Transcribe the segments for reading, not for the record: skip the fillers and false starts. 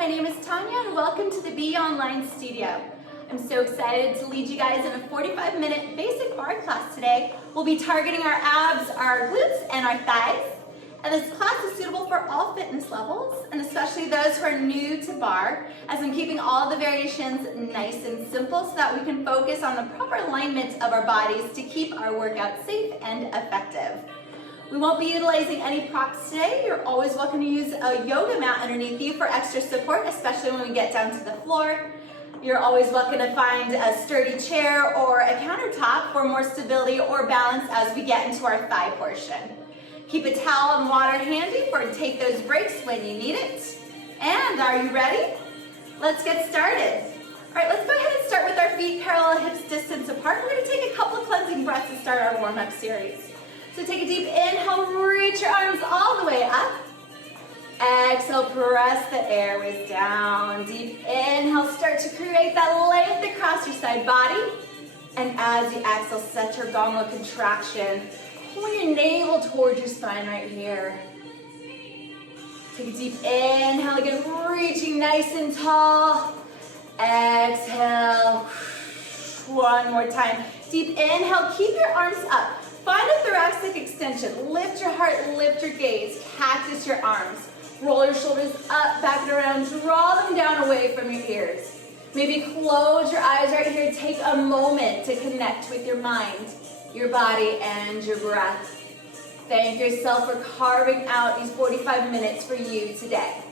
My name is Tanya and welcome to the Be Online Studio. I'm so excited to lead you guys in a 45-minute basic barre class today. We'll be targeting our abs, our glutes, and our thighs. And this class is suitable for all fitness levels, and especially those who are new to barre, as I'm keeping all the variations nice and simple so that we can focus on the proper alignment of our bodies to keep our workout safe and effective. We won't be utilizing any props today. You're always welcome to use a yoga mat underneath you for extra support, especially when we get down to the floor. You're always welcome to find a sturdy chair or a countertop for more stability or balance as we get into our thigh portion. Keep a towel and water handy for take those breaks when you need it. And are you ready? Let's get started. All right, let's go ahead and start with our feet parallel, hips distance apart. We're going to take a couple of cleansing breaths to start our warm-up series. So take a deep inhale, reach your arms all the way up. Exhale, press the airways down. Deep inhale, start to create that length across your side body. And as you exhale, set your abdominal contraction. Pull your navel towards your spine right here. Take a deep inhale, again, reaching nice and tall. Exhale. One more time. Deep inhale, keep your arms up. Find a thoracic extension. Lift your heart, lift your gaze. Cactus your arms. Roll your shoulders up, back and around. Draw them down away from your ears. Maybe close your eyes right here. Take a moment to connect with your mind, your body, and your breath. Thank yourself for carving out these 45 minutes for you today.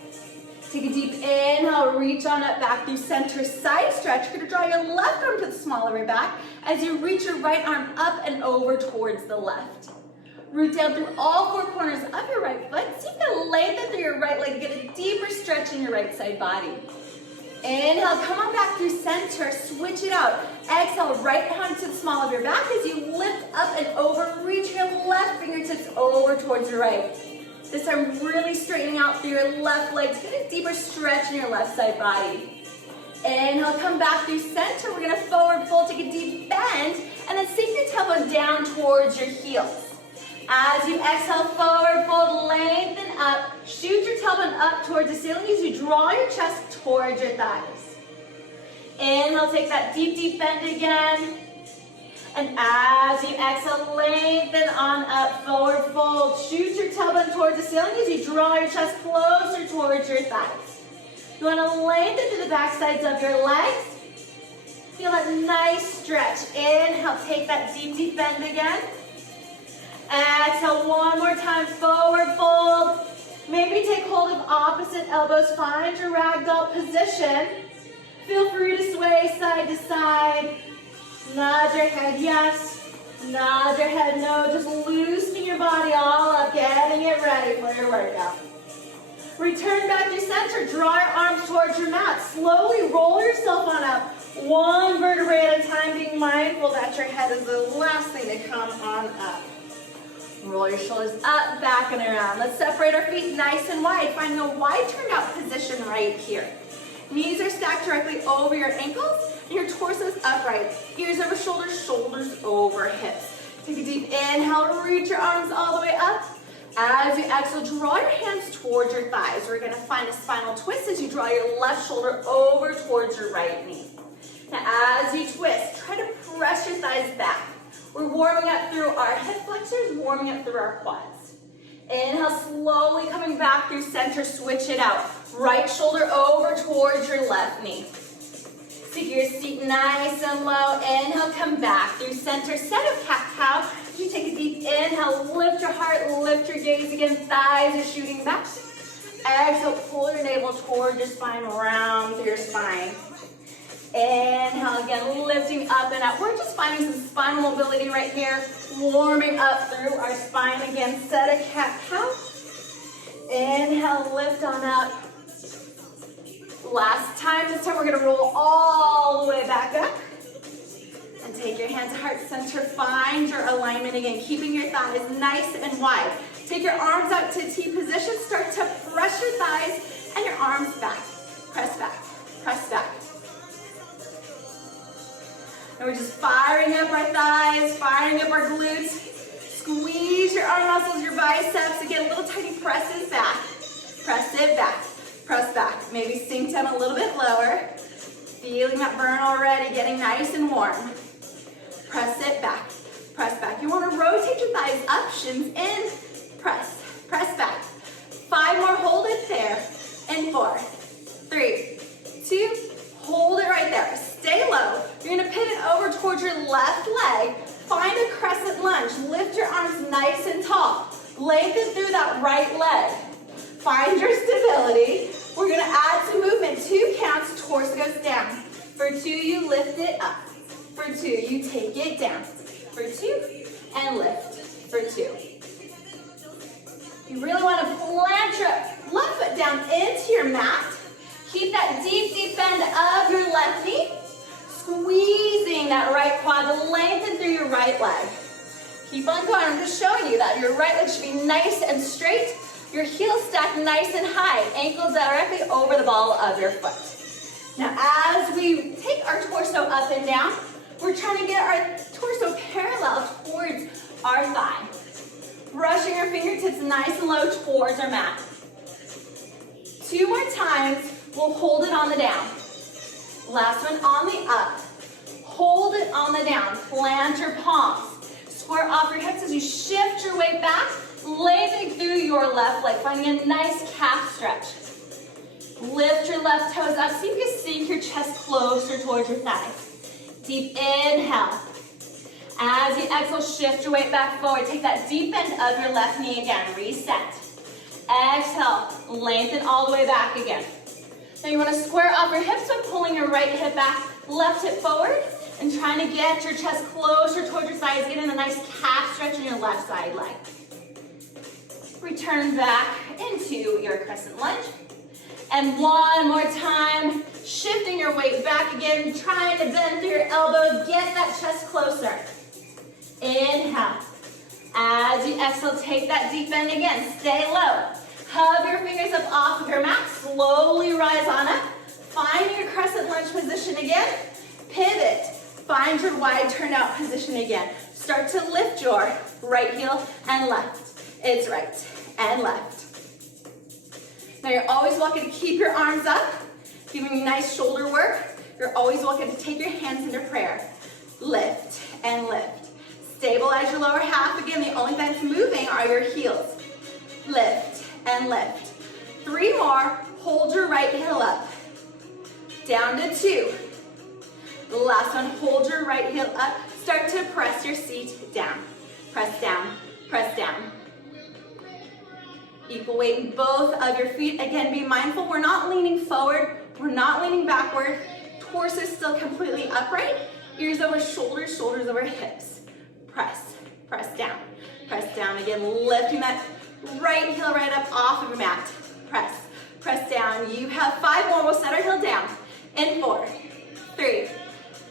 Take a deep inhale, reach on up back through center, side stretch. You're going to draw your left arm to the small of your back as you reach your right arm up and over towards the left. Root down through all four corners of your right foot. See if you can lengthen through your right leg, get a deeper stretch in your right side body. Inhale, come on back through center, switch it out. Exhale, right hand to the small of your back as you lift up and over, reach your left fingertips over towards your right. This time really straightening out through your left legs, get a deeper stretch in your left side body. Inhale, come back through center. We're gonna forward fold, take a deep bend, and then sink your tailbone down towards your heels. As you exhale, forward fold, lengthen up, shoot your tailbone up towards the ceiling as you draw your chest towards your thighs. Inhale, take that deep, deep bend again. And as you exhale, lengthen on up, forward fold. Shoot your tailbone towards the ceiling as you draw your chest closer towards your thighs. You want to lengthen through the back sides of your legs. Feel that nice stretch. Inhale, take that deep, deep bend again. Exhale, one more time, forward fold. Maybe take hold of opposite elbows. Find your ragdoll position. Feel free to sway side to side. Nod your head yes, nod your head no, just loosening your body all up, getting it ready for your workout. Return back to center, draw your arms towards your mat, slowly roll yourself on up, one vertebrae at a time, being mindful that your head is the last thing to come on up. Roll your shoulders up, back and around. Let's separate our feet nice and wide, finding a wide turned out position right here. Knees are stacked directly over your ankles, and your torso is upright. Ears over shoulders, shoulders over hips. Take a deep inhale, reach your arms all the way up. As you exhale, draw your hands towards your thighs. We're gonna find a spinal twist as you draw your left shoulder over towards your right knee. Now as you twist, try to press your thighs back. We're warming up through our hip flexors, warming up through our quads. Inhale, slowly coming back through center, switch it out. Right shoulder over towards your left knee. Seek your seat nice and low. Inhale, come back through center. Set up cat-cow. You take a deep inhale, lift your heart, lift your gaze again. Thighs are shooting back. Exhale, pull your navel towards your spine, round through your spine. Inhale again, lifting up and up. We're just finding some spinal mobility right here. Warming up through our spine again. Set a cat-cow. Inhale, lift on up. Last time, this time we're gonna roll all the way back up. And take your hands to heart center, find your alignment again, keeping your thighs nice and wide. Take your arms out to T position, start to press your thighs and your arms back. Press back, press back. And we're just firing up our thighs, firing up our glutes. Squeeze your arm muscles, your biceps. Again, little tiny presses back. Press it back. Press back. Maybe sink down a little bit lower. Feeling that burn already, getting nice and warm. Press it back. Press back. You want to rotate your thighs up, shins in. Press. Press back. 5 more. Hold it there. And 4, 3, 2. Hold it right there. Stay low. You're going to pivot over towards your left leg. Find a crescent lunge. Lift your arms nice and tall. Lengthen through that right leg. Find your stability. We're going to add some movement. 2 counts. Torso goes down. For 2, you lift it up. For 2, you take it down. For 2, and lift. For 2. You really want to plant your left foot down into your mat. Keep that deep, deep bend of your left knee. Squeezing that right quad, lengthen through your right leg. Keep on going. I'm just showing you that your right leg should be nice and straight. Your heels stacked nice and high. Ankles directly over the ball of your foot. Now, as we take our torso up and down, we're trying to get our torso parallel towards our thigh. Brushing our fingertips nice and low towards our mat. 2 more times. We'll hold it on the down. Last one on the up. Hold it on the down. Plant your palms. Square off your hips as you shift your weight back, lengthening through your left leg, finding a nice calf stretch. Lift your left toes up so you can sink your chest closer towards your thigh. Deep inhale. As you exhale, shift your weight back forward. Take that deep bend of your left knee again. Reset. Exhale. Lengthen all the way back again. Now you want to square off your hips by pulling your right hip back, left hip forward, and trying to get your chest closer towards your thighs, getting a nice calf stretch in your left side leg. Return back into your crescent lunge. And one more time, shifting your weight back again, trying to bend through your elbows, get that chest closer. Inhale. As you exhale, take that deep bend again. Stay low. Hug your fingers up off of your mat. Slowly rise on up. Find your crescent lunge position again. Pivot. Find your wide turnout position again. Start to lift your right heel and left. It's right and left. Now you're always welcome to keep your arms up, giving you nice shoulder work. You're always welcome to take your hands into prayer. Lift and lift. Stabilize your lower half. Again, the only thing that's moving are your heels. Lift and lift. 3 more. Hold your right heel up. Down to 2. The last one, hold your right heel up. Start to press your seat down. Press down, press down. Equal weight in both of your feet. Again, be mindful, we're not leaning forward, we're not leaning backward. Torso is still completely upright. Ears over shoulders, shoulders over hips. Press, press down again, lifting that right heel right up off of your mat. Press, press down. You have 5 more. We'll set our heel down. In 4, 3,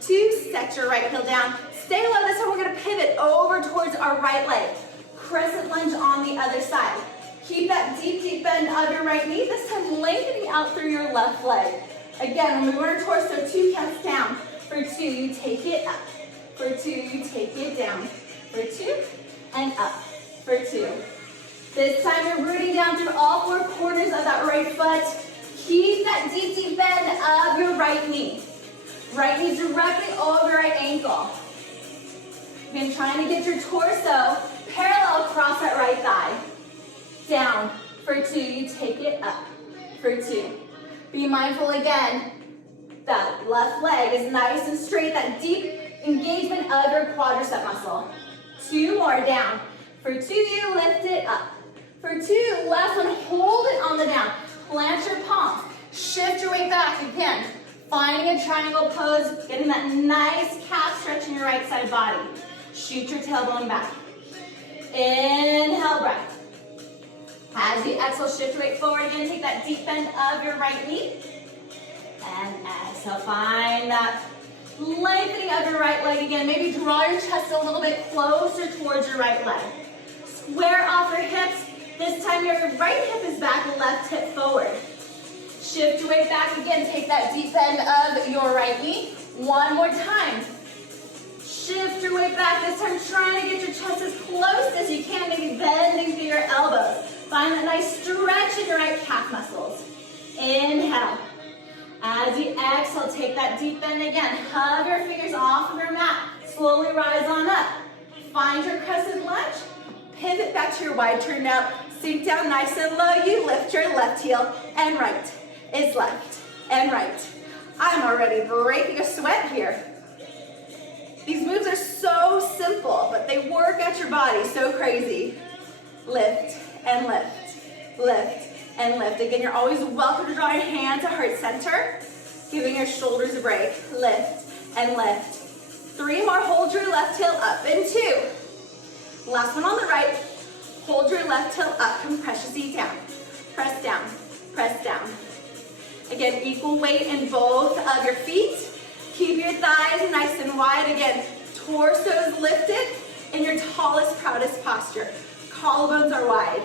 2, set your right heel down. Stay low. This time we're going to pivot over towards our right leg. Crescent lunge on the other side. Keep that deep, deep bend of your right knee. This time lengthening out through your left leg. Again, when we want our torso, 2 counts down. For 2, you take it up. For 2, you take it down. For 2, and up. For 2. This time you're rooting down through all 4 corners of that right foot. Keep that deep, deep bend of your right knee. Right knee directly over right ankle. Again, trying to get your torso parallel across that right thigh. Down. For 2, you take it up. For 2. Be mindful again, that left leg is nice and straight, that deep engagement of your quadricep muscle. 2 more down. For 2, you lift it up. For 2, last one, hold it on the down. Plant your palms. Shift your weight back again. Finding a triangle pose, getting that nice calf stretch in your right side body. Shoot your tailbone back. Inhale, breath. As you exhale, shift your weight forward again. Take that deep bend of your right knee. And exhale, find that lengthening of your right leg again. Maybe draw your chest a little bit closer towards your right leg. Square off your hips. This time your right hip is back, left hip forward. Shift your weight back again. Take that deep bend of your right knee. One more time. Shift your weight back. This time trying to get your chest as close as you can, maybe bending through your elbows. Find that nice stretch in your right calf muscles. Inhale. As you exhale, take that deep bend again. Hug your fingers off of your mat. Slowly rise on up. Find your crescent lunge. Pivot back to your wide turn now. Sink down nice and low. You lift your left heel and right is left and right. I'm already breaking a sweat here. These moves are so simple, but they work at your body so crazy. Lift and lift, lift and lift. Again, you're always welcome to draw your hand to heart center, giving your shoulders a break. Lift and lift. 3 more, hold your left heel up and 2. Last one on the right, hold your left heel up and press your seat down. Press down, press down. Again, equal weight in both of your feet. Keep your thighs nice and wide. Again, torso's lifted in your tallest, proudest posture. Collarbones are wide.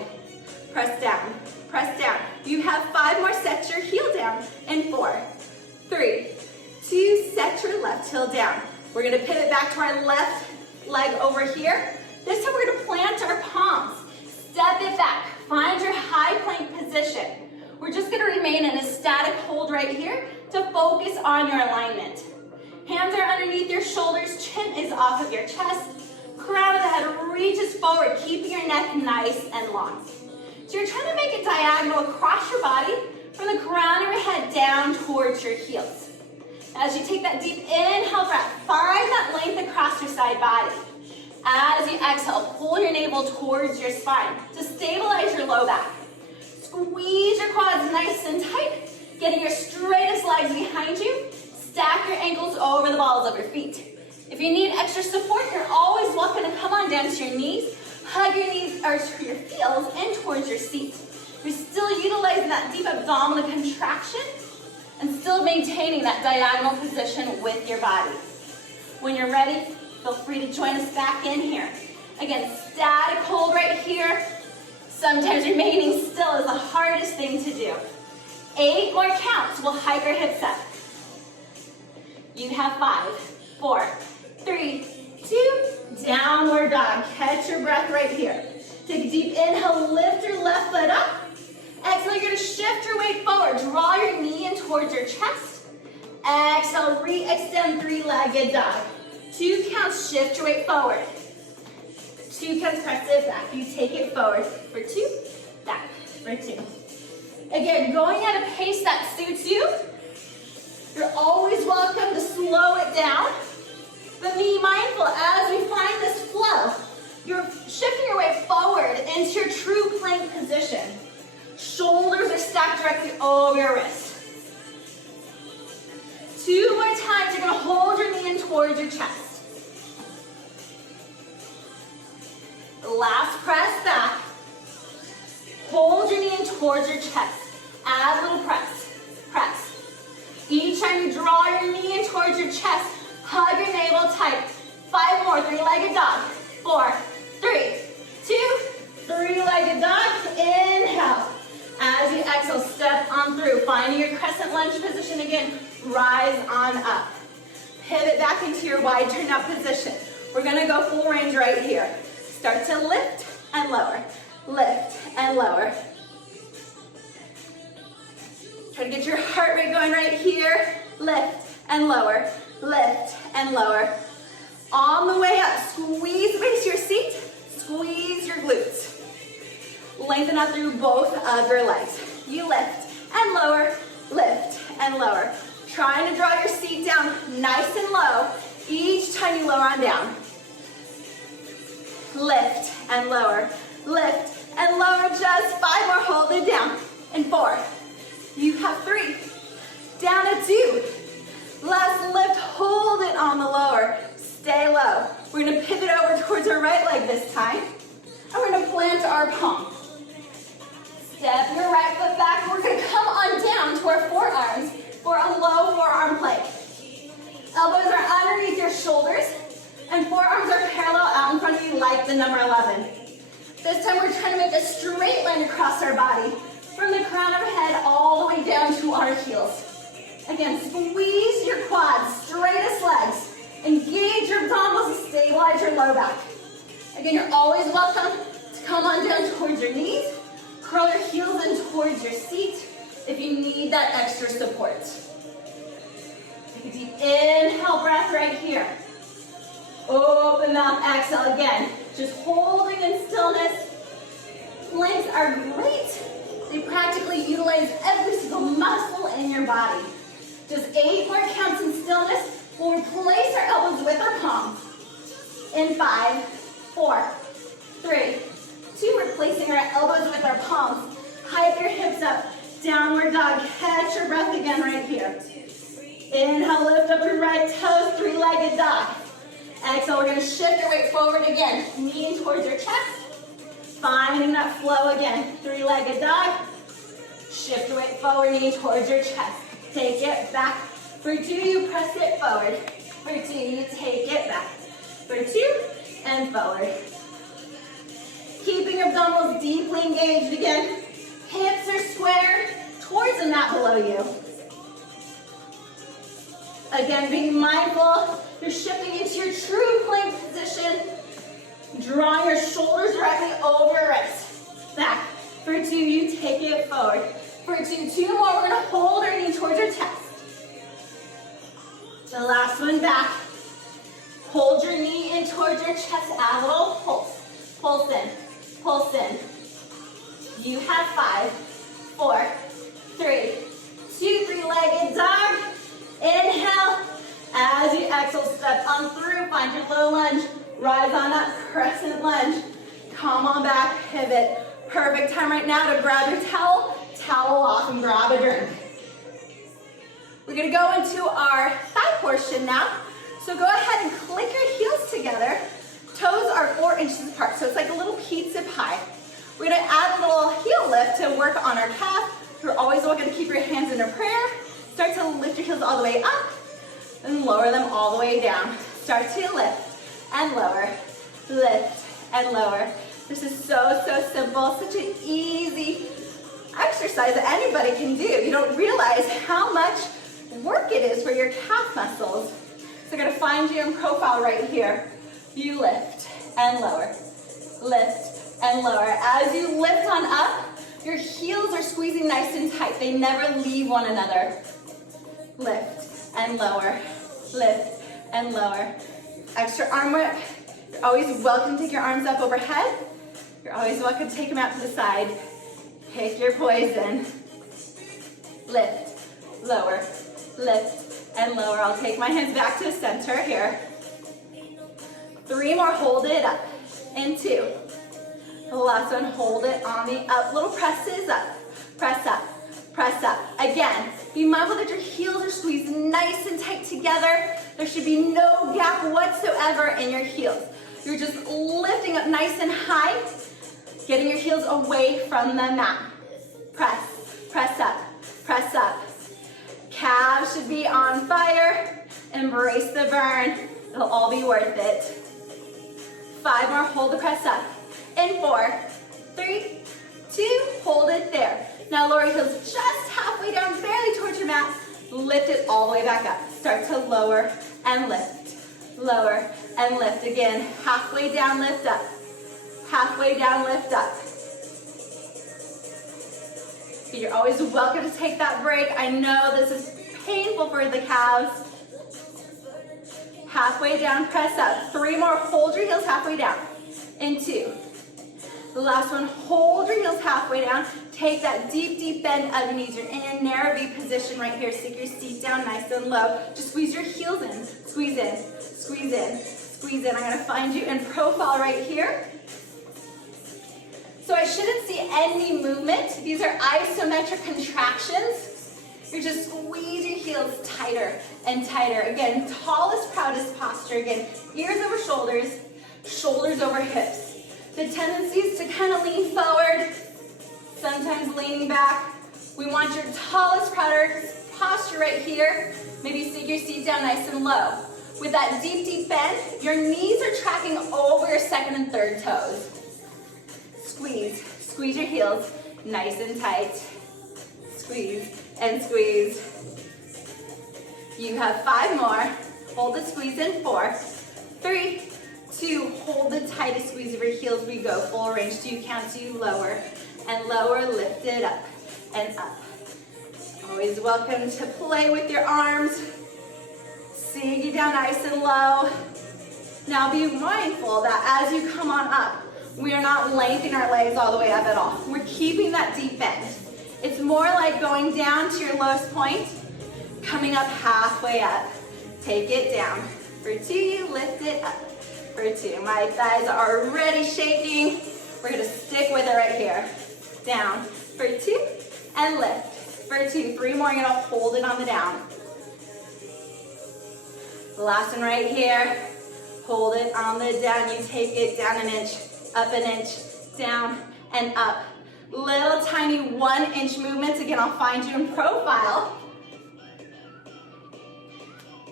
Press down, press down. You have 5 more, set your heel down. And 4, 3, 2, set your left heel down. We're gonna pivot back to our left leg over here. This time we're gonna plant our palms. Step it back, find your high plank position. We're just gonna remain in a static hold right here to focus on your alignment. Hands are underneath your shoulders, chin is off of your chest, crown of the head reaches forward, keeping your neck nice and long. So you're trying to make it diagonal across your body from the crown of your head down towards your heels. As you take that deep inhale breath, find that length across your side body. As you exhale, pull your navel towards your spine to stabilize your low back. Squeeze your quads nice and tight, getting your straightest legs behind you. Stack your ankles over the balls of your feet. If you need extra support, you're always welcome to come on down to your knees, hug your knees or to your heels in towards your seat. You're still utilizing that deep abdominal contraction and still maintaining that diagonal position with your body. When you're ready, feel free to join us back in here. Again, static hold right here. Sometimes remaining still is the hardest thing to do. 8 more counts. We'll hike our hips up. You have 5, 4, 3, 2, downward dog. Catch your breath right here. Take a deep inhale, lift your left foot up. Exhale, you're gonna shift your weight forward. Draw your knee in towards your chest. Exhale, re-extend 3-legged dog. 2 counts, shift your weight forward. 2 counts, press it back. You take it forward for 2, back for 2. Again, going at a pace that suits you. You're always welcome to slow it down, but be mindful as we find this flow. You're shifting your way forward into your true plank position. Shoulders are stacked directly over your wrists. 2 more times, you're gonna hold your knee in towards your chest. Last press back. Hold your knee in towards your chest. Add a little press, press. Each time you draw your knee in towards your chest, hug your navel tight. 5 more, 3-legged dog. 4, 3, 2, 3-legged dog. Inhale. As you exhale, step on through. Finding your crescent lunge position again. Rise on up. Pivot back into your wide turn up position. We're gonna go full range right here. Start to lift and lower. Lift and lower. Try to get your heart rate going right here. Lift and lower. Lift and lower. On the way up, squeeze the base of your seat. Squeeze your glutes. Lengthen out through both of your legs. You lift and lower. Lift and lower. Trying to draw your seat down nice and low each time you lower on down. Lift and lower. Lift and lower. Just 5 more. Hold it down. And 4. You have 3. Down to 2. Last lift. Hold it on the lower. Stay low. We're going to pivot over towards our right leg this time. And we're going to plant our palm. Step your right foot back. We're going to come on down to our forearms for a low forearm plank. Elbows are underneath your shoulders. And forearms are parallel out in front of you like the number 11. This time we're trying to make a straight line across our body from the crown of our head all the way down to our heels. Again, squeeze your quads, straightest legs. Engage your abdominals to stabilize your low back. Again, you're always welcome to come on down towards your knees. Curl your heels in towards your seat if you need that extra support. Take a deep inhale breath right here. Open mouth, exhale again. Just holding in stillness. Planks are great. They practically utilize every single muscle in your body. Just 8 more counts in stillness. We'll replace our elbows with our palms. In 5, 4, 3, 2. Replacing our elbows with our palms. Hike your hips up. Downward dog. Catch your breath again right here. Inhale, lift up your right toes. 3-legged dog. Exhale, we're going to shift your weight forward again. Knee towards your chest. Finding that flow again. 3-legged dog. Shift your weight forward, knee towards your chest. Take it back. For 2, you press it forward. For 2, you take it back. For 2, and forward. Keeping abdominals deeply engaged again. Hips are squared towards the mat below you. Again, being mindful, you're shifting into your true plank position. Drawing your shoulders directly over your wrists. Back. For 2, you take it forward. For 2, 2 more. We're going to hold our knee towards your chest. The last one back. Hold your knee in towards your chest. Add a little pulse. Pulse in. Pulse in. You have 5, 4, 3, 2, 3-legged dog. Inhale. As you exhale, step on through. Find your low lunge. Rise on up. Crescent lunge. Come on back. Pivot. Perfect time right now to grab your towel. Towel off and grab a drink. We're going to go into our thigh portion now. So go ahead and click your heels together. Toes are 4 inches apart, so it's like a little pizza pie. We're going to add a little heel lift to work on our calf. You're always going to keep your hands in a prayer. Start to lift your heels all the way up and lower them all the way down. Start to lift and lower, lift and lower. This is so, so simple, such an easy exercise that anybody can do. You don't realize how much work it is for your calf muscles. So I'm going to find you in profile right here. You lift and lower, lift and lower. As you lift on up, your heels are squeezing nice and tight. They never leave one another. Lift and lower, lift and lower. Extra arm whip. You're always welcome to take your arms up overhead. You're always welcome to take them out to the side. Pick your poison. Lift, lower, lift, and lower. I'll take my hands back to the center here. 3 more, hold it up. And 2. The last one, hold it on the up. Little presses up. Press up, press up. Again, be mindful that your heels are squeezed nice and tight together. There should be no gap whatsoever in your heels. You're just lifting up nice and high, getting your heels away from the mat. Press, press up, press up. Calves should be on fire. Embrace the burn. It'll all be worth it. 5 more, hold the press up. In 4, 3, 2, hold it there. Now lower your heels just halfway down, barely towards your mat. Lift it all the way back up. Start to lower and lift. Lower and lift. Again, halfway down, lift up. Halfway down, lift up. You're always welcome to take that break. I know this is painful for the calves. Halfway down, press up. 3 more, hold your heels halfway down. In 2. The last one, hold your heels halfway down. Take that deep, deep bend of your knees. You're in a narrow V position right here. Stick your seat down nice and low. Just squeeze your heels in. Squeeze in, squeeze in, squeeze in. I'm gonna find you in profile right here. So I shouldn't see any movement. These are isometric contractions. You're just squeeze your heels tighter and tighter. Again, tallest, proudest posture. Again, ears over shoulders, shoulders over hips. The tendency is to kind of lean forward, sometimes leaning back. We want your tallest, proudest posture right here. Maybe stick your seat down nice and low. With that deep, deep bend, your knees are tracking over your second and third toes. Squeeze, squeeze your heels nice and tight. Squeeze and squeeze. You have 5 more. Hold the squeeze in 4, 3, 2, hold the tightest squeeze of your heels. We go full range. 2 count, 2, lower and lower, lift it up and up. Always welcome to play with your arms. Sink it down nice and low. Now be mindful that as you come on up, we are not lengthening our legs all the way up at all. We're keeping that deep bend. It's more like going down to your lowest point, coming up halfway up. Take it down. For 2, you lift it up. For 2, my thighs are already shaking. We're gonna stick with it right here. Down. For 2, and lift. For 2, 3 more, you're gonna hold it on the down. The last one right here. Hold it on the down. You take it down an inch, up an inch, down and up. Little tiny 1-inch movements. Again, I'll find you in profile.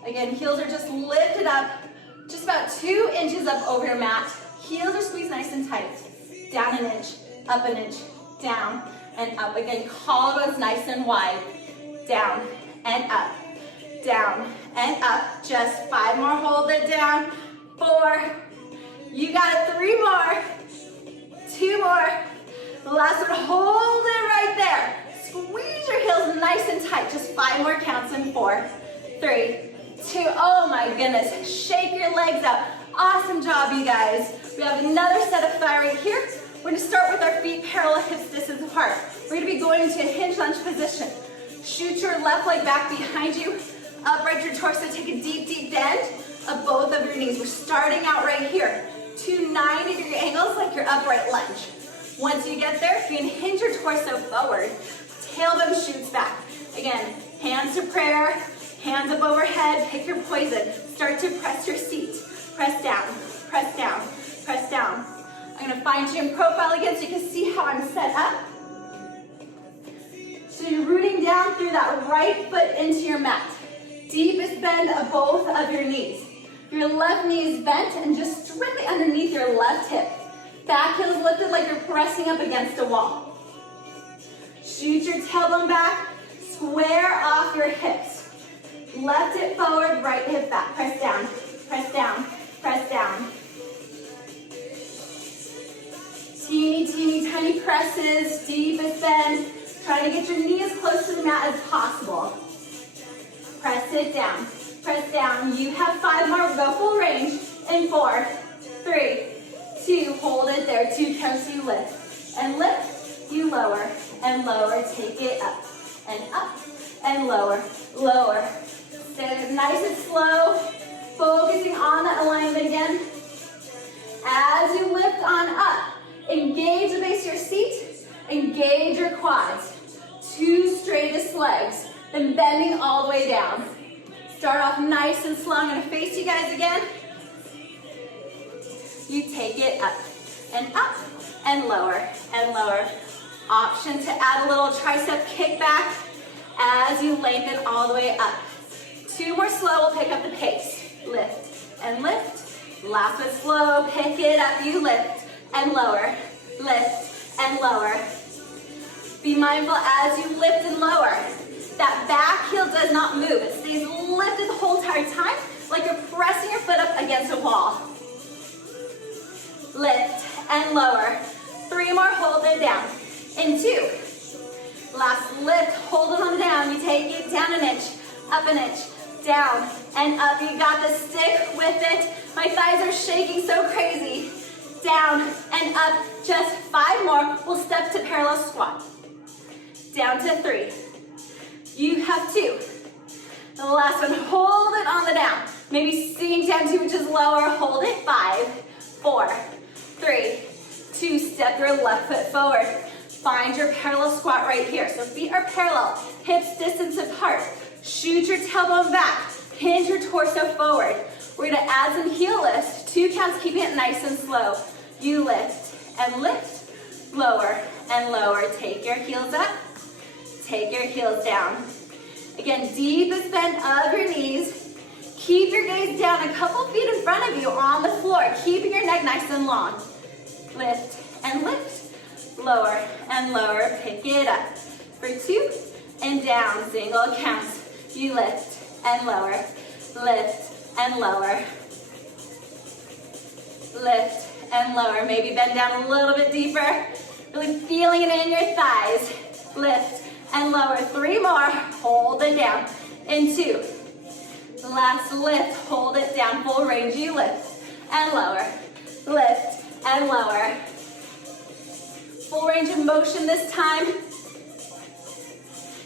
Again, heels are just lifted up, just about 2 inches up over your mat. Heels are squeezed nice and tight. Down an inch, up an inch, down and up. Again, collarbones nice and wide. Down and up, down and up. Just 5 more, hold it down. 4, you got it, 3 more, 2 more. The last one, hold it right there. Squeeze your heels nice and tight. Just 5 more counts in 4, 3, 2. Oh my goodness, shake your legs out. Awesome job, you guys. We have another set of thigh right here. We're gonna start with our feet parallel, hips distance apart. We're gonna be going into a hinge lunge position. Shoot your left leg back behind you, upright your torso, take a deep, deep bend of both of your knees. We're starting out right here. 2 90-degree angles like your upright lunge. Once you get there, you can hinge your torso forward. Tailbone shoots back. Again, hands to prayer, hands up overhead, pick your poison. Start to press your seat. Press down, press down, press down. I'm gonna find you in profile again so you can see how I'm set up. So you're rooting down through that right foot into your mat. Deepest bend of both of your knees. Your left knee is bent and just strictly underneath your left hip. Back heel is lifted like you're pressing up against a wall. Shoot your tailbone back, square off your hips. Left hip forward, right hip back. Press down, press down, press down. Teeny, teeny, tiny presses, deepest bend. Trying to get your knee as close to the mat as possible. Press it down, press down. You have 5 more, go full range. In 4, 3, 2, hold it there. 2 counts, you lift. And lift, you lower and lower. Take it up and lower, lower. Stay nice and slow, focusing on that alignment again. As you lift on up, engage the base of your seat, engage your quads. 2 straightest legs, then bending all the way down. Start off nice and slow. I'm gonna face you guys again. You take it up and lower and lower. Option to add a little tricep kickback as you lengthen all the way up. 2 more slow, we'll pick up the pace. Lift and lift. Last one slow, pick it up, you lift and lower, lift and lower. Be mindful as you lift and lower. That back heel does not move. It stays lifted the whole entire time, like you're pressing your foot up against a wall. Lift and lower. 3 more, hold it down. In 2. Last lift, hold it on down. You take it down an inch, up an inch, down and up. You got this, stick with it. My thighs are shaking so crazy. Down and up, just 5 more. We'll step to parallel squat. Down to 3. You have 2. The last one, hold it on the down. Maybe sink down 2 inches lower, hold it. 5, 4, 3, 2, step your left foot forward. Find your parallel squat right here. So feet are parallel, hips distance apart. Shoot your tailbone back, hinge your torso forward. We're gonna add some heel lifts. 2 counts, keeping it nice and slow. You lift and lift, lower and lower. Take your heels up, take your heels down. Again, deepest bend of your knees. Keep your gaze down a couple feet in front of you on the floor, keeping your neck nice and long. Lift and lift, lower and lower. Pick it up for 2 and down. Single counts. You lift and lower, lift and lower, lift and lower. Maybe bend down a little bit deeper. Really feeling it in your thighs. Lift and lower. 3 more. Hold it down. In 2. Last lift, hold it down, full range, you lift and lower, lift and lower. Full range of motion this time.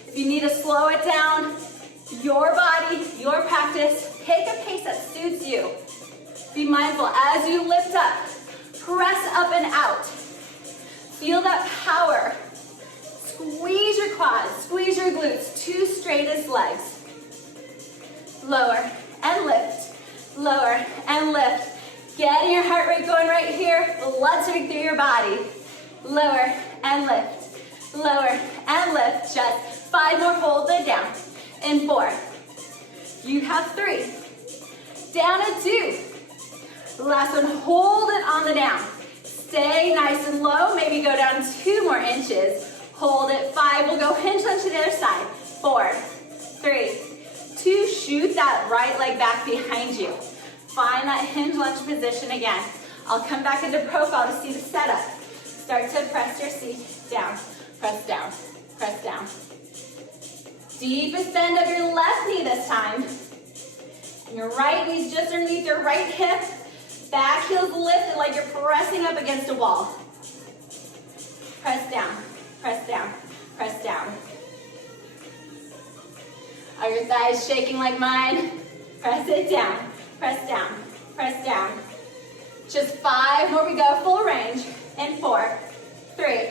If you need to slow it down, your body, your practice, take a pace that suits you. Be mindful as you lift up, press up and out. Feel that power. Squeeze your quads, squeeze your glutes, two straightest legs. Lower and lift, lower and lift. Getting your heart rate going right here, blood surging through your body. Lower and lift, lower and lift. Just 5 more, hold it down. In 4. You have 3. Down and 2. Last one, hold it on the down. Stay nice and low, maybe go down 2 more inches. Hold it, 5, we'll go hinge lunge to the other side. 4, 3, 2, shoot that right leg back behind you. Find that hinge lunge position again. I'll come back into profile to see the setup. Start to press your seat down, press down, press down. Deepest bend of your left knee this time. And your right knee's just underneath your right hip. Back heel's lifted like you're pressing up against a wall. Press down, press down, press down. Are your thighs shaking like mine? Press it down, press down, press down. Just 5 more we go, full range. In 4, 3,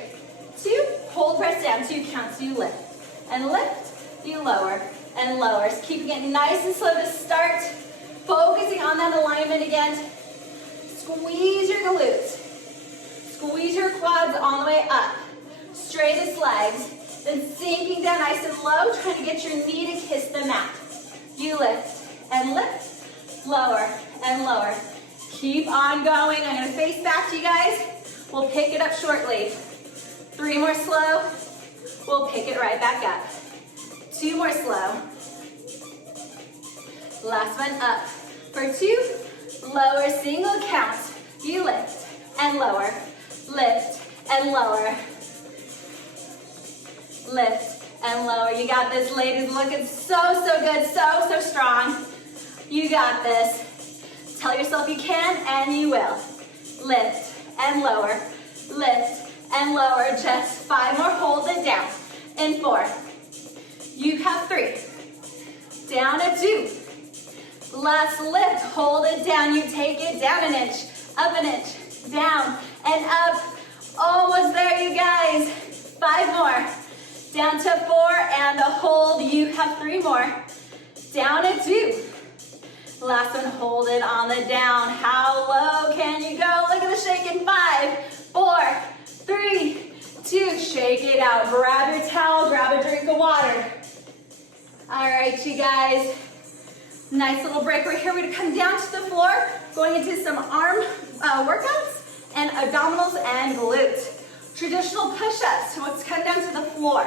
2, hold, press down, 2 counts, you lift. And lift, you lower, and lower. So keeping it nice and slow to start. Focusing on that alignment again. Squeeze your glutes. Squeeze your quads all the way up. Straightest legs. Then sinking down nice and low, trying to get your knee to kiss the mat. You lift, and lift, lower, and lower. Keep on going. I'm going to face back to you guys. We'll pick it up shortly. 3 more slow. We'll pick it right back up. 2 more slow. Last one up. For 2, lower single count. You lift and lower, lift and lower, lift and lower. You got this, ladies. Looking so good, so strong. You got this. Tell yourself you can, and you will. Lift and lower, lift and lower. Just 5 more, hold it down. In 4, you have 3, down a 2. Last lift, hold it down. You take it down an inch, up an inch, down and up. Almost there, you guys. 5 more. Down to 4 and a hold. You have 3 more. Down a 2. Last one, hold it on the down. How low can you go? Look at the shake in 5, 4, 3, 2. Shake it out. Grab your towel, grab a drink of water. All right, you guys. Nice little break right here. We're gonna come down to the floor, going into some arm workouts and abdominals and glutes. Traditional push-ups. So let's come down to the floor.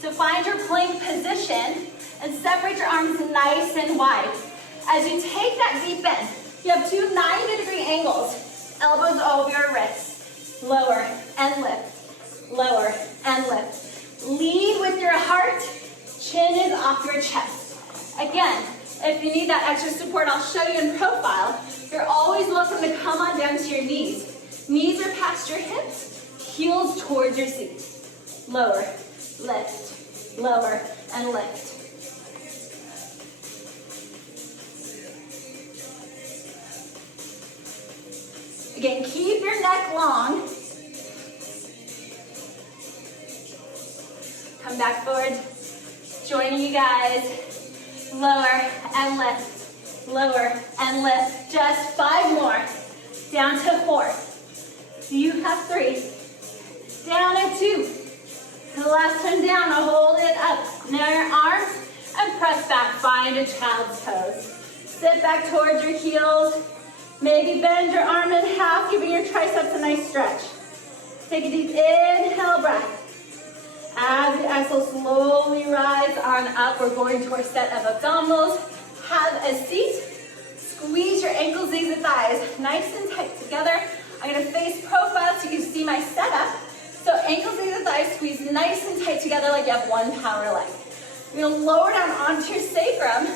So find your plank position and separate your arms nice and wide. As you take that deep bend, you have 2 90-degree angles. Elbows over your wrists. Lower and lift. Lower and lift. Lead with your heart. Chin is off your chest. Again, if you need that extra support, I'll show you in profile. You're always welcome to come on down to your knees. Knees are past your hips, heels towards your seat. Lower, lift, lower, and lift. Again, keep your neck long. Come back forward. Joining you guys. Lower and lift. Lower and lift. Just 5 more. Down to 4. You have 3. Down and 2. The last one down. Hold it up. Now your arms and press back. Find a child's pose. Sit back towards your heels. Maybe bend your arm in half, giving your triceps a nice stretch. Take a deep inhale breath. As you exhale, slowly rise on up. We're going to our set of abdominals. Have a seat. Squeeze your ankles, knees, and thighs nice and tight together. I'm going to face profile so you can see my setup. So ankles, knees, and thighs squeeze nice and tight together like you have one power leg. You're gonna lower down onto your sacrum,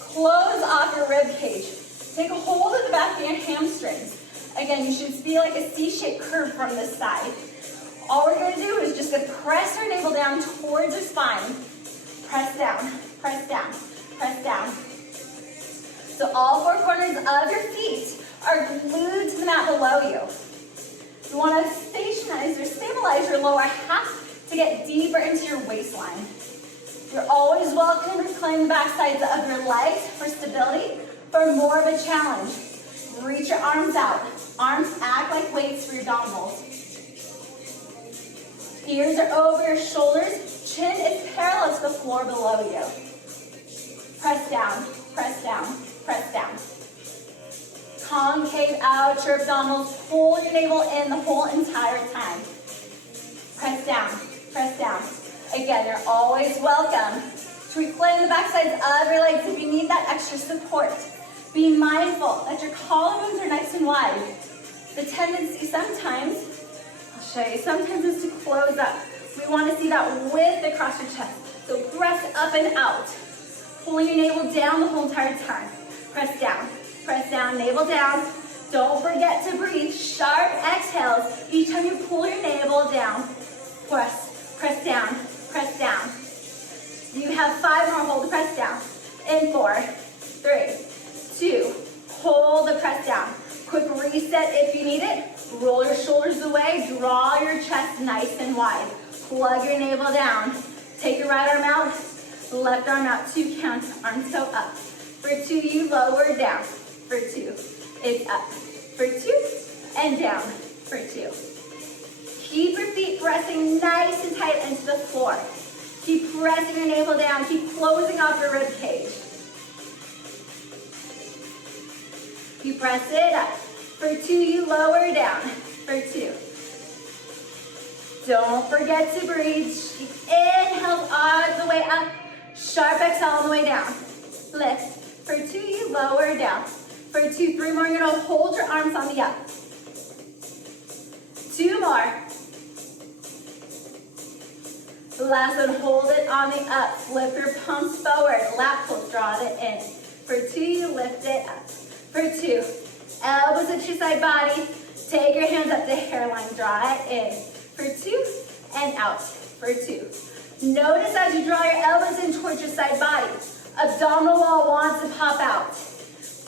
close off your rib cage. Take a hold of the back of your hamstrings. Again, you should feel like a C-shaped curve from this side. All we're gonna do is just gonna press our navel down towards the spine. Press down, press down, press down. So all four corners of your feet are glued to the mat below you. You wanna stabilize your lower half to get deeper into your waistline. You're always welcome to reclaim the back sides of your legs for stability, for more of a challenge. Reach your arms out. Arms act like weights for your dumbbells. Ears are over your shoulders. Chin is parallel to the floor below you. Press down, press down, press down. Concave out your abdominals. Pull your navel in the whole entire time. Press down, press down. Again, you're always welcome to reclaim the back sides of your legs if you need that extra support. Be mindful that your collarbones are nice and wide. The tendency sometimes, I'll show you, sometimes is to close up. We want to see that width across your chest. So press up and out. Pulling your navel down the whole entire time. Press down, navel down. Don't forget to breathe. Sharp exhales each time you pull your navel down. Press down, press down. You have 5 more, hold the press down. In 4, 3, 2, hold the press down. Quick reset if you need it. Roll your shoulders away, draw your chest nice and wide. Plug your navel down. Take your right arm out, left arm out. 2 counts, arms go up. For 2, you lower down. For 2, it's up. For 2, and down. For 2. Keep your feet pressing nice and tight into the floor. Keep pressing your navel down. Keep closing off your rib cage. You press it up. For 2, you lower down. For 2. Don't forget to breathe. Inhale all the way up. Sharp exhale all the way down. Lift. For 2, you lower down. For 2, 3 more. You're going to hold your arms on the up. 2 more. The last one, hold it on the up. Flip your palms forward. Lap pulse, draw it in. For 2, you lift it up. For 2, elbows at your side body. Take your hands up the hairline, draw it in. For 2, and out. For 2. Notice as you draw your elbows in towards your side body, abdominal wall wants to pop out.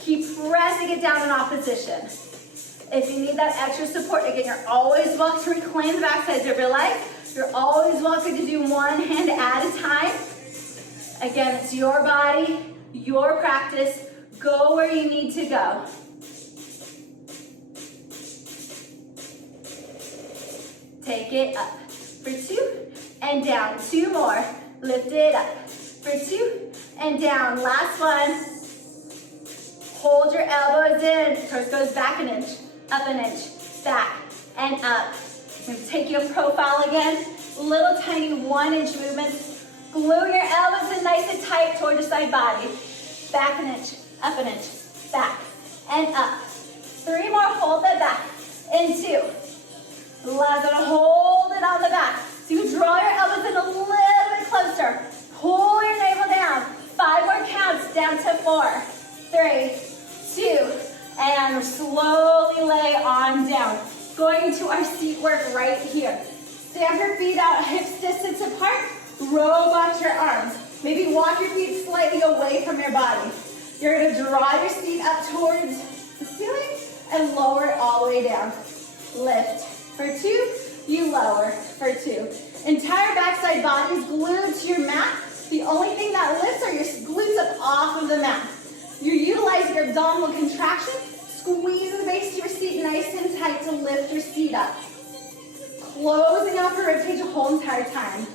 Keep pressing it down in opposition. If you need that extra support, again, you're always welcome to reclaim the back sides of your leg. You're always welcome to do one hand at a time. Again, it's your body, your practice. Go where you need to go. Take it up. For 2, and down. 2 more. Lift it up. For 2, and down. Last one. Hold your elbows in. Torso goes back an inch, up an inch, back, and up. I'm going to take you in profile again. Little tiny 1-inch movements. Glue your elbows in nice and tight toward your side body. Back an inch, up an inch, back, and up. 3 more, hold that back. In 2. Last one, hold it on the back. So you draw your elbows in a little bit closer. Pull your navel down. 5 more counts, down to 4, 3, 2, and slowly lay on down. Going into our seat work right here. Stamp your feet out, hips distance apart. Robot your arms. Maybe walk your feet slightly away from your body. You're going to draw your seat up towards the ceiling and lower it all the way down. Lift. For 2, you lower. For 2. Entire backside body is glued to your mat. The only thing that lifts are your glutes up off of the mat. You're utilizing your abdominal contraction. Squeeze the base of your seat nice and tight to lift your seat up. Closing off your ribcage the whole entire time.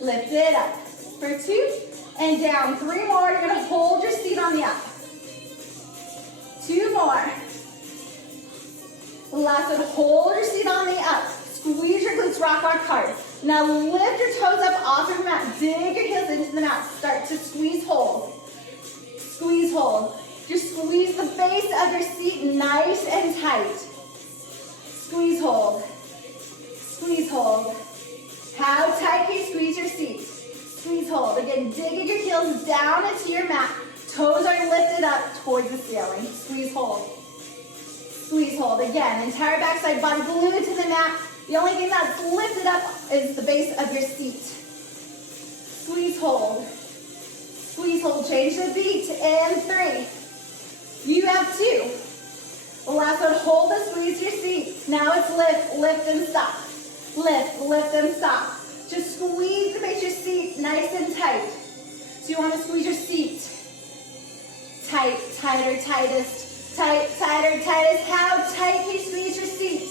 Lift it up. For 2, and down. 3 more. You're going to hold your seat on the up. 2 more. Last one. Hold your seat on the up. Squeeze your glutes, rock hard. Now lift your toes up off your mat. Dig your heels into the mat. Start to squeeze, hold. Squeeze, hold. Just squeeze the base of your seat nice and tight. Squeeze, hold. Squeeze, hold. How tight can you squeeze your seat? Squeeze, hold. heels down into your mat. Toes are lifted up towards the ceiling. Squeeze, hold. Squeeze, hold. Again, entire backside body glued to the mat. The only thing that's lifted up is the base of your seat. Squeeze, hold. Squeeze, hold. Change the beat in 3. You have 2. The last one, hold the squeeze your seat. Now it's lift, lift and stop. Lift, lift and stop. Just squeeze to make your seat nice and tight. So you want to squeeze your seat. Tight, tighter, tightest. Tight, tighter, tightest. How tight can you squeeze your seat?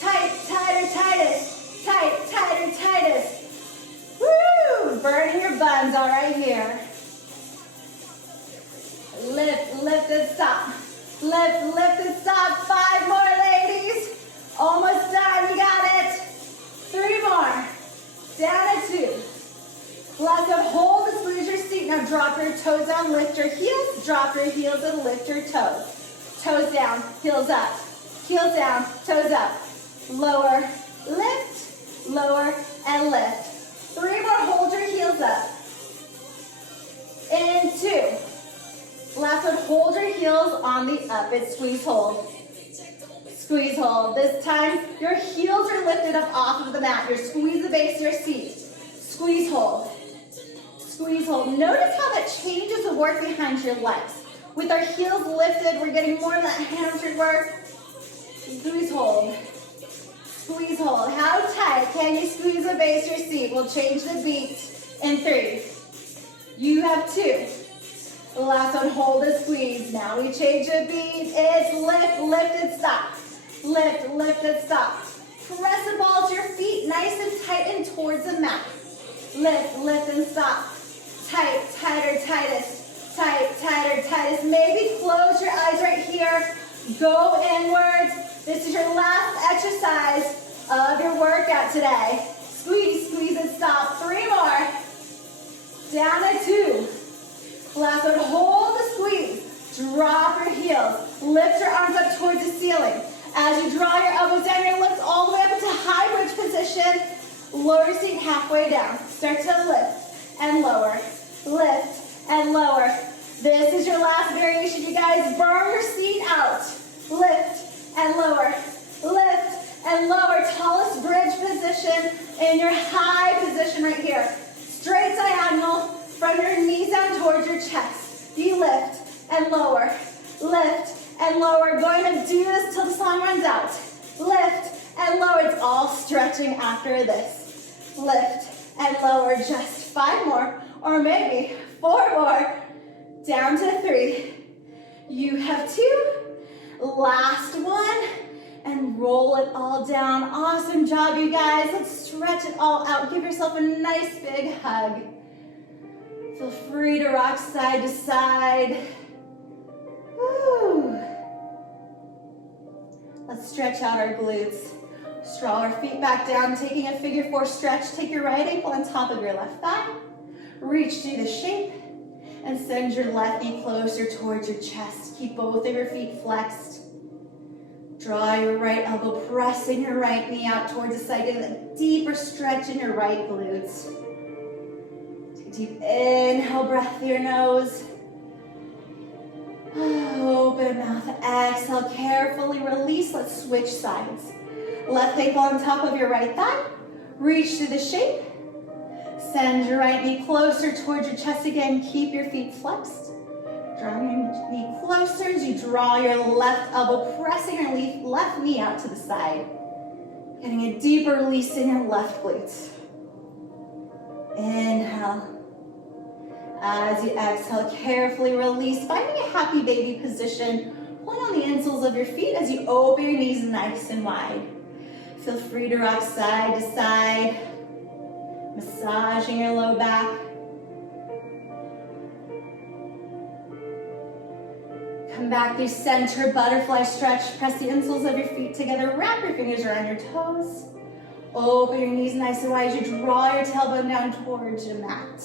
Tight, tighter, tightest. Tight, tighter, tightest. Woo! Burning your buns all right here. Lift, lift and stop. Lift, lift and stop. 5 more, ladies. Almost done. You got it. 3 more. Down to 2. Last one, hold and squeeze your seat. Now drop your toes down, lift your heels. Drop your heels and lift your toes. Toes down, heels up. Heels down, toes up. Lower, lift, lower, and lift. 3 more, hold your heels up. And 2. Last one, hold your heels on the up. It's squeeze, hold. Squeeze, hold. This time, your heels are lifted up off of the mat. You squeeze the base of your seat. Squeeze, hold. Squeeze, hold. Notice how that changes the work behind your legs. With our heels lifted, we're getting more of that hamstring work. Squeeze, hold. Squeeze, hold. How tight can you squeeze the base of your seat? We'll change the beat in 3. You have 2. The last one, hold and squeeze. Now we change the beat. It's lift, lift and stop. Lift, lift and stop. Press the ball to your feet, nice and tight and towards the mat. Lift, lift and stop. Tight, tighter, tightest. Tight, tighter, tightest. Maybe close your eyes right here. Go inwards. This is your last exercise of your workout today. Squeeze, squeeze and stop. 3 more. Down to 2. Last one, hold the squeeze. Drop your heels. Lift your arms up towards the ceiling. As you draw your elbows down, you're going to lift all the way up into high bridge position. Lower your seat halfway down. Start to lift and lower. Lift and lower. This is your last variation, you guys. Burn your seat out. Lift and lower. Lift and lower. Tallest bridge position in your high position right here. Straight diagonal from your knees down towards your chest. You lift and lower. Lift and lower. Going to do this till the song runs out. Lift and lower. It's all stretching after this. Lift and lower. Just 5 more, or maybe 4 more. Down to 3. You have 2. Last one. And roll it all down. Awesome job, you guys. Let's stretch it all out. Give yourself a nice big hug. Feel free to rock side to side. Woo. Let's stretch out our glutes. Draw our feet back down, taking a figure 4 stretch. Take your right ankle on top of your left thigh. Reach through the shape and send your left knee closer towards your chest. Keep both of your feet flexed. Draw your right elbow, pressing your right knee out towards the side. Get a deeper stretch in your right glutes. Take a deep inhale, breath through your nose. Open mouth, exhale, carefully release. Let's switch sides. Left ankle on top of your right thigh. Reach through the shape. Send your right knee closer towards your chest again. Keep your feet flexed. Draw your knee closer as you draw your left elbow, pressing your left knee out to the side. Getting a deeper release in your left glutes. Inhale. As you exhale, carefully release, finding a happy baby position. Pulling on the insoles of your feet as you open your knees nice and wide. Feel free to rock side to side, massaging your low back. Come back through center, butterfly stretch. Press the insoles of your feet together. Wrap your fingers around your toes. Open your knees nice and wide as you draw your tailbone down towards your mat.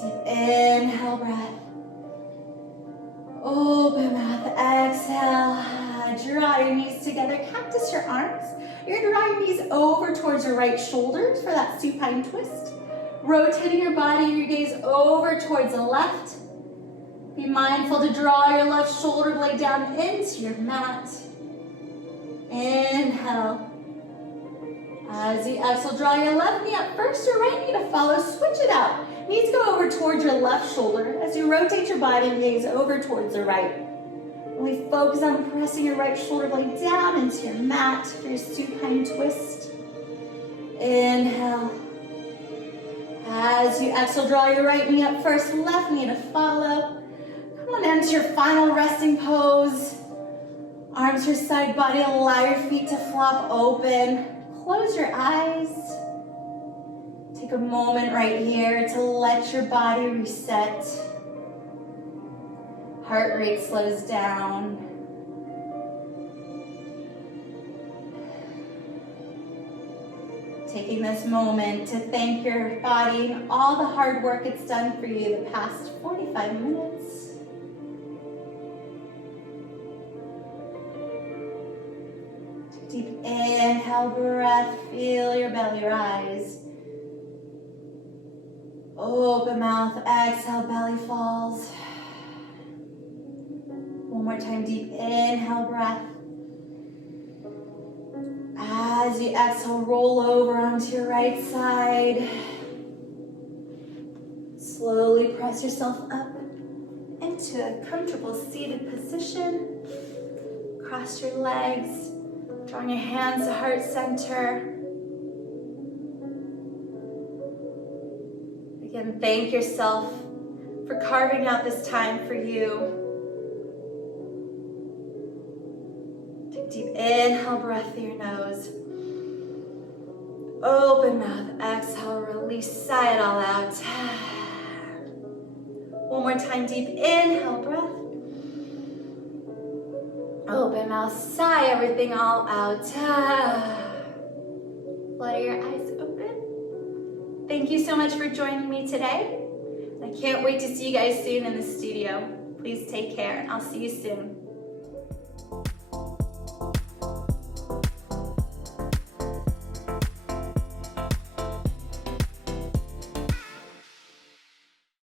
Deep inhale, breath. Open mouth, exhale. Draw your knees together. Cactus your arms. You're going to draw your knees over towards your right shoulders for that supine twist. Rotating your body, your gaze over towards the left. Be mindful to draw your left shoulder blade down into your mat. Inhale. As you exhale, draw your left knee up first, your right knee to follow. Switch it out. Knees go over towards your left shoulder as you rotate your body and gaze over towards the right. We focus on pressing your right shoulder blade down into your mat for your supine twist. Inhale. As you exhale, draw your right knee up first, left knee to follow. Come on down to your final resting pose. Arms to your side body, allow your feet to flop open. Close your eyes. Take a moment right here to let your body reset. Heart rate slows down. Taking this moment to thank your body and all the hard work it's done for you the past 45 minutes. Deep inhale, breath, feel your belly rise. Open mouth, exhale, belly falls. One more time, deep inhale, breath. As you exhale, roll over onto your right side. Slowly press yourself up into a comfortable seated position. Cross your legs, drawing your hands to heart center. Again, thank yourself for carving out this time for you. Deep inhale, breath through your nose. Open mouth, exhale, release, sigh it all out. One more time, deep inhale, breath. Open mouth, sigh everything all out. Flutter your eyes open. Thank you so much for joining me today. I can't wait to see you guys soon in the studio. Please take care, and I'll see you soon.